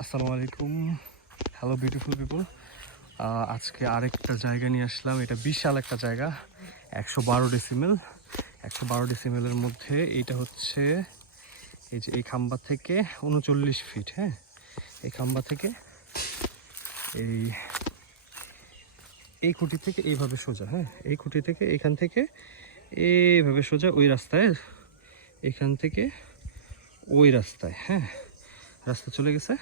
আসসালামু আলাইকুম। Hello beautiful people. আজকে আরেকটা জায়গা নিয়ে আসলাম। এটা বিশাল একটা জায়গা, 112 ডেসিমেল। 112 ডেসিমেলের মধ্যে এইটা হচ্ছে এই যে এই খাম্বা থেকে 39 ফিট। হ্যাঁ, এই খাম্বা থেকে এই এই খুঁটি থেকে এইভাবে সোজা। হ্যাঁ, এই খুঁটি থেকে এখান থেকে এইভাবে সোজা ওই রাস্তায়, এখান থেকে ওই রাস্তায়। হ্যাঁ, রাস্তা চলে গেছে।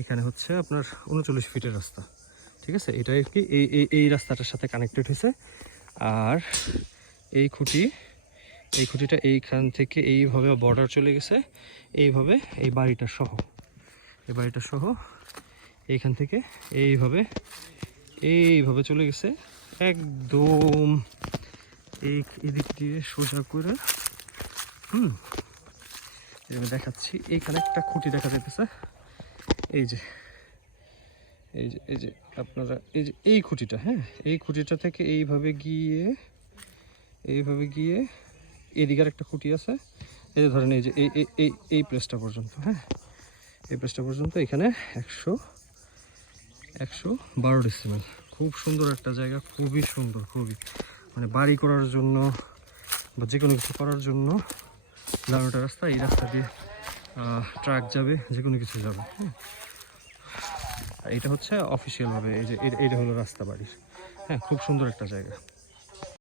এখানে হচ্ছে আপনার 39 ফিটের রাস্তা। ঠিক আছে, এটা কি এই এই এই রাস্তাটার সাথে কানেক্টেড হয়েছে। আর এই খুঁটিটা এইখান থেকে এইভাবে বর্ডার চলে গেছে, এইভাবে এই বাড়িটা সহ এইখান থেকে এইভাবে চলে গেছে একদম এদিক দিয়ে সোজা করে। এভাবে দেখাচ্ছি। এইখানে একটা খুঁটি দেখা যাইতেছে, এই যে আপনারা এই খুঁটিটা। হ্যাঁ, এই খুঁটিটা থেকে এইভাবে গিয়ে এদিকে একটা খুঁটি আছে। এই যে ধরেন এই যে এই প্লেসটা পর্যন্ত। হ্যাঁ, এই প্লেসটা পর্যন্ত এখানে 112 ডেসিমেল। খুব সুন্দর একটা জায়গা, খুবই সুন্দর, খুবই মানে বাড়ি করার জন্য বা যে কোনো কিছু করার জন্য দারুণ রাস্তা। এই রাস্তা দিয়ে ট্রাক যাবে, যে কোনো কিছু যাবে। হ্যাঁ, এটা হচ্ছে অফিসিয়ালভাবে এই যে এটা হলো রাস্তা বাড়ির। হ্যাঁ, খুব সুন্দর একটা জায়গা।